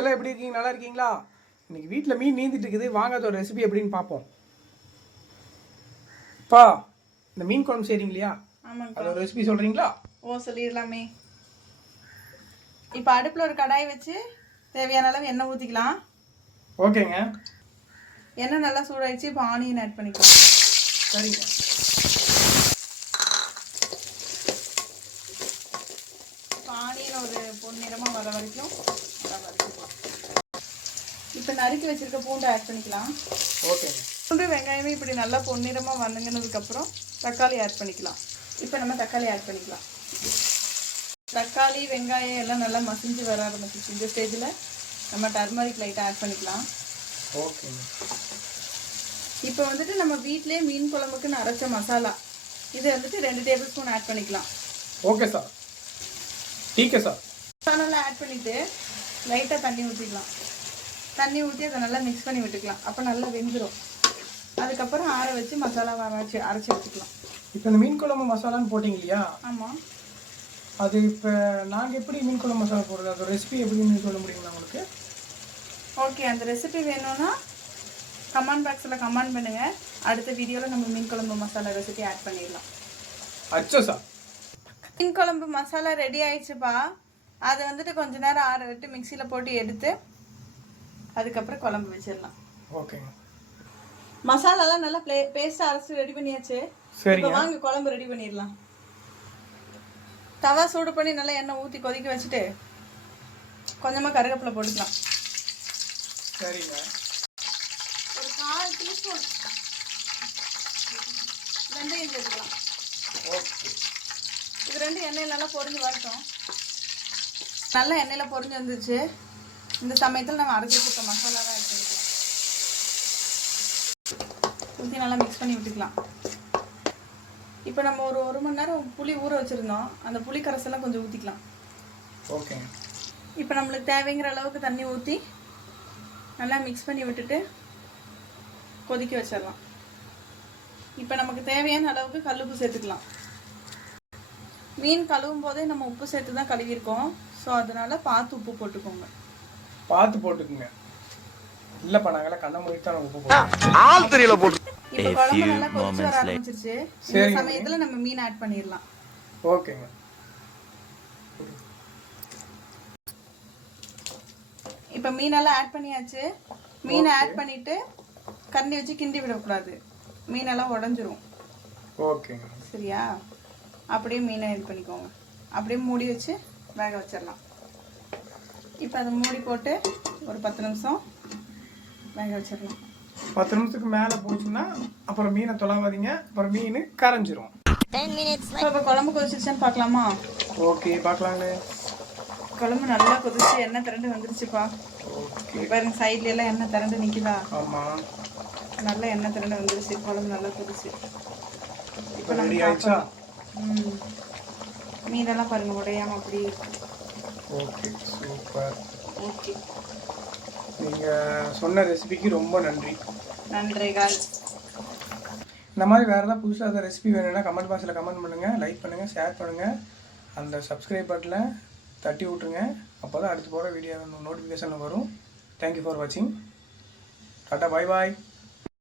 எல்லாம் எப்படி இருக்கீங்க? நல்லா இருக்கீங்களா? இன்னைக்கு வீட்டில் மீன் நீந்திட்டு இருக்குது. வாங்க அதோட ரெசிபி எப்படின்னு பார்ப்போம். பா, இந்த மீன் குழம்பு செய்றீங்க இல்லையா? ஆமாங்க. அதோட ரெசிபி சொல்றீங்களா? சொல்லிடலாமே. இப்போ அடுப்பில் ஒரு கடாய் வச்சு தேவையான அளவு எண்ணெய் ஊற்றிக்கலாம். ஓகேங்க. எண்ணெய் நல்லா சூடாயிடுச்சு. இப்போ ஆனியன் ஆட் பண்ணிக்கலாம். சரிங்க. இப்போ ஆனியன் ஒரு பொன்னிறமாக வர வரைக்கும் நல்லா வதக்கிக்கலாம். இப்போ நறுக்கி வச்சிருக்க பூண்டை ஆட் பண்ணிக்கலாம். ஓகேங்க. பூண்டு வெங்காயமே இப்படி நல்லா பொன்னிறமாக வதங்கினதுக்கப்புறம் தக்காளி ஆட் பண்ணிக்கலாம். இப்போ நம்ம தக்காளி ஆட் பண்ணிக்கலாம். தக்காளி வெங்காயம் எல்லாம் நல்லா மசிஞ்சு வர ஆரம்பிச்சிச்சு. இந்த ஸ்டேஜில் நம்ம டர்மரிக் லைட்டாக ஆட் பண்ணிக்கலாம். ஓகேங்க. இப்போ வந்துட்டு நம்ம வீட்டிலே மீன் குழம்புக்குன்னு அரைச்ச மசாலா இதை வந்துட்டு 2 டேபிள் ஸ்பூன் ஆட் பண்ணிக்கலாம். Okay sir. டீக்கே சார். மசாலாலாம் ஆட் பண்ணிவிட்டு லைட்டாக தண்ணி ஊற்றிக்கலாம். தண்ணி ஊற்றி அதை நல்லா மிக்ஸ் பண்ணி விட்டுக்கலாம். அப்போ நல்லா வெந்துடும். அதுக்கப்புறம் ஆற வச்சு மசாலாவை அரைச்சி வச்சுக்கலாம். இப்போ இந்த மீன் குழம்பு மசாலான்னு போட்டிங்க இல்லையா? ஆமாம். அது இப்போ நாங்கள் எப்படி மீன் குழம்பு மசாலா போடுறது, அதோட ரெசிபி எப்படின்னு சொல்ல முடியுங்களா உங்களுக்கு? ஓகே, அந்த ரெசிபி வேணும்னா கமெண்ட் பாக்ஸில் கமெண்ட் பண்ணுங்கள். அடுத்த வீடியோவில் நம்ம மீன் குழம்பு மசாலா ரெசிபி ஆட் பண்ணிடலாம். அச்சோ சார். மீன் குழம்பு மசாலா ரெடி ஆயிடுச்சுப்பா. அதை வந்துட்டு கொஞ்ச நேரம் ஆற விட்டு மிக்சியில் போட்டு எடுத்து அதுக்கப்புறம் குழம்பு வச்சிடலாம். ஓகேங்க. மசாலாலாம் நல்லா பேஸ்ட்டாக அரைச்சி ரெடி பண்ணியாச்சு. சரிங்க. வாங்க குழம்பு ரெடி பண்ணிடலாம். தவா சூடு பண்ணி நல்லா எண்ணெய் ஊற்றி கொதிக்க வச்சுட்டு கொஞ்சமாக கருவேப்பிலை போட்டுக்கலாம். சரிங்க. ஒரு 1/4 டீஸ்பூன் வெந்தயம் சேர்த்துக்கலாம். ஓகே. இது 2 எண்ணெயில் நல்லா பொரிஞ்சு வரட்டும். நல்லா எண்ணெயில் பொரிஞ்சு வந்துச்சு. இந்த சமயத்தில் நம்ம அரைச்சி வச்சுக்க மசாலாவை ஆட் பண்ணிக்கலாம். ஊற்றி நல்லா மிக்ஸ் பண்ணி விட்டுக்கலாம். இப்போ நம்ம ஒரு 1 மணி நேரம் புளி ஊற வச்சுருந்தோம். அந்த புளி கரைசெல்லாம் கொஞ்சம் ஊற்றிக்கலாம். ஓகேங்க. இப்போ நம்மளுக்கு தேவைங்கிற அளவுக்கு தண்ணி ஊற்றி நல்லா மிக்ஸ் பண்ணி விட்டுட்டு கொதிக்க வச்சிடலாம். இப்போ நமக்கு தேவையான அளவுக்கு கல்லுப்பு சேர்த்துக்கலாம். மீன் கழுவும் போதே நம்ம உப்பு சேர்த்து தான் கழுவிருக்கோம். ஸோ அதனால் பார்த்து உப்பு போட்டுக்கோங்க. பார்த்து போட்டுக்குங்க. இல்லைப்பா, நாங்களாம் கண்ண மூடி தான் உப்பு போட்டு. இப்போ குழம்பு நல்லா கொதிச்சு வர ஆரம்பிச்சிருச்சு. இந்த சமயத்தில் நம்ம மீன் ஆட் பண்ணிடலாம். ஓகேங்க. இப்போ மீனெல்லாம் ஆட் பண்ணியாச்சு. மீனை ஆட் பண்ணிட்டு கரண்டி வச்சு கிண்டி விடக்கூடாது. மீனெல்லாம் உடஞ்சிரும். ஓகேங்க. சரியா? அப்படியே மீனை இது பண்ணிக்கோங்க. அப்படியே மூடி வச்சு வேக வச்சிடலாம். இப்போ அதை மூடி போட்டு ஒரு 10 நிமிஷம் வேக வச்சிடலாம். 10 நிமிஷத்துக்கு மேலே போச்சுன்னா அப்புறம் மீனை தொலாவாதீங்க, அப்புறம் மீன் கரைஞ்சிரும். இப்போ குழம்பு கொதிச்சிருச்சான்னு பார்க்கலாமா? ஓகே, பார்க்கலாங்களே. குழம்பு நல்லா கொதிச்சு எண்ணெய் திரண்டு வந்துருச்சுப்பா. பாருங்க, சைட்ல எல்லாம் எண்ணெய் திரண்டு நிற்குதா? ஆமாம். நல்லா எண்ணெய் திரண்டு வந்துருச்சு. குழம்பு நல்லா கொதிச்சு இப்போ ரெடி ஆயிடுச்சா? மீனெல்லாம் பாருங்க உடையாம அப்படி. Okay, super. ஓகே, நீங்கள் சொன்ன ரெசிபிக்கு ரொம்ப நன்றி. நன்றிகள். இந்த மாதிரி வேறு ஏதாவது புதுசாக ஏதாவது ரெசிபி வேணும்னா கமெண்ட் பாக்ஸில் கமெண்ட் பண்ணுங்கள், லைக் பண்ணுங்கள், ஷேர் பண்ணுங்கள். அந்த சப்ஸ்கிரைப் பட்டனில் தட்டி விட்ருங்க. அப்போ தான் அடுத்து போகிற வீடியோ நோட்டிஃபிகேஷன் வரும். தேங்க்யூ ஃபார் வாட்சிங். டாட்டா, பாய் பாய்.